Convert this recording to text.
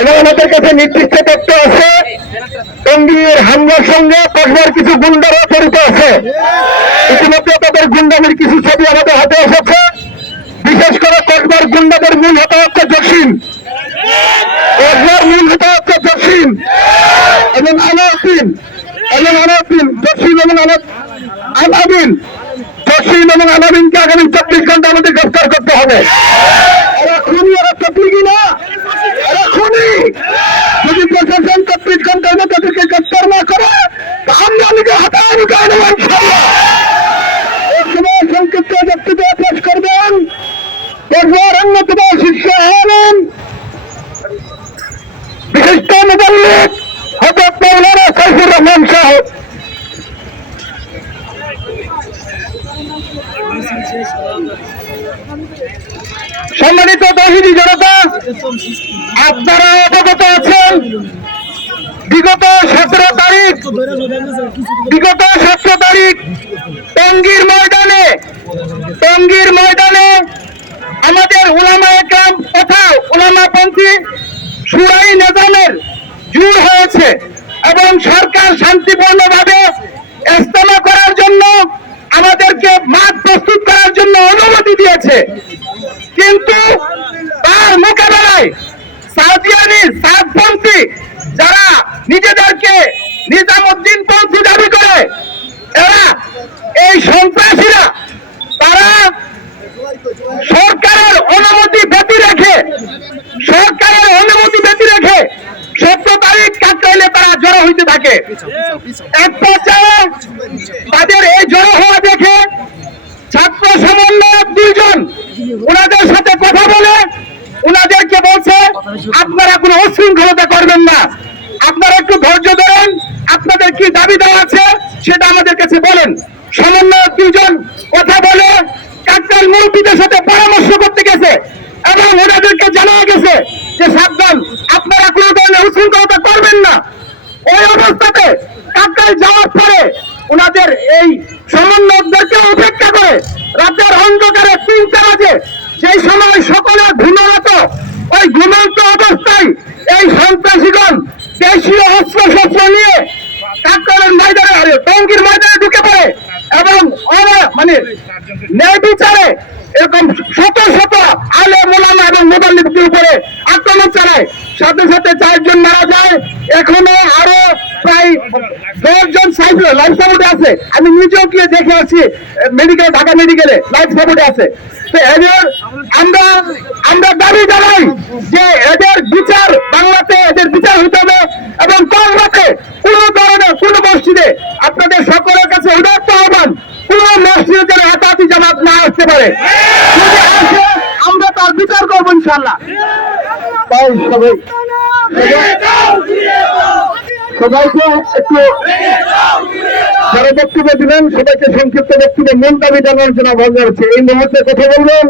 এবং আমাদের কাছে নির্দিষ্ট তথ্য আছে টঙ্গীর হামলার সঙ্গে কসবার কিছু গুন্ডারা জড়িত আছে। ইতিমধ্যে তাদের গুন্ডামির কিছু ছবি আমাদের হাতে এসেছে। বিশেষ করে কসবার গুন্ডাদের মূল হাতে হচ্ছে জসিম, কসবার মূল হাতে হচ্ছে জসিম এবং আলাউদ্দিন জসিম এবং আলাউদ্দিন জসিম এবং আলাউদ্দিনকে আগামী 24 ঘন্টা আমাদের গ্রেফতার করতে হবে। এরা খুনি, এরা চতুর্গি না, এরা খুনি। যদি প্রশাসন 24 ঘন্টার মধ্যে তাদেরকে গ্রেফতার না করে আমরা নিজের হাতে লুকায় নেব ইনশাআল্লাহ। এই সময় সংক্ষিপ্ত বক্তব্য পেশ করবেন কসবার অন্যতম শীর্ষ আলেম বিশিষ্ট মুবাল্লিগ হযরত মাওলানা সাইফুর রহমান সাহেব। সম্মানিত তৌহিদি জনতা, আপনারা অবগত আছেন বিগত 17 তারিখ টঙ্গীর ময়দানে আমাদের উলামায়ে কেরাম তথা উলামাপন্থী শুরাই নিজামের জোর হয়েছে এবং সরকার শান্তিপূর্ণভাবে ইজতেমা করার জন্য আমাদেরকে মাঠ প্রস্তুত করার জন্য অনুমতি দিয়েছে। কিন্তু তার মোকাবেলায় সাদপন্থী যারা নিজেদেরকে নিজামুদ্দিন পন্থী দাবি করে, এরা এই সন্ত্রাসীরা তারা সরকারের অনুমতি ব্যতি রেখে 17 তারিখ কাকরাইলে তারা জড়ো হইতে থাকে। এক পর্যায়ে তাদের এই জড়ো হওয়া দেখে ছাত্র সমন্বয়ক 2 জন ওনাদের সাথে কথা বলে ওনাদেরকে বলছে আপনারা কোনো উচ্ছৃঙ্খলতা করবেন না, আপনারা একটু ধৈর্য ধরেন, আপনাদের কি দাবি দেওয়া আছে সেটা আমাদের কাছে বলেন। সমন্বয়ক 2 জন কথা বলে কাকরাইল মুরব্বীদের সাথে পরামর্শ করতে গেছে এবং ওনাদেরকে জানা গেছে যে সাবধান, আপনারা কোনো ধরনের উচ্ছৃঙ্খলতা করবেন না। ওই অবস্থাতে কাকরাইল যাওয়ার পরে ওনাদের এই সমন্বয়কদেরকে উপেক্ষা করে রাতের অন্ধকারে 3টা বাজে, সেই সময় সকলে ঘুমন্ত, ওই ঘুমন্ত অবস্থায় এই সন্ত্রাসীগণ দেশীয় অস্ত্রশস্ত্র নিয়ে কাকরাইলের ময়দানে টঙ্গীর ময়দানে ঢুকে পড়ে এবং ন্যায় বিচারে এরকম শত আলেম ওলামা এবং মুবাল্লিগদের উপরে আক্রমণ চালায়। সাথে 4 জন মারা যায়। এখনো আরো প্রায় 10 জন লাইফ সাপোর্টে আছে। আমি নিজেও গিয়ে দেখে আসছি ঢাকা মেডিকেলে লাইফ সাপোর্টে আছে। তো আমরা দাবি জানাই যে এদের বিচার বাংলাতে হতে হবে এবং কলকাতাতে কোন ধরনের কোন মসজিদে আপনাদের সকলের কাছে উদাত্ত আহ্বান, কোন মসজিদে যেন হাতাহাতি জামাত না আসতে পারে। যদি আসে আমরা তার বিচার করবো ইনশাআল্লাহ। সবাইকে একটু যারা বক্তব্য দিলেন সবাইকে সংক্ষিপ্ত বক্তব্য মূল দাবি জানানোর জন্য আহ্বান জানাচ্ছি। এই মুহূর্তে কথা বলবেন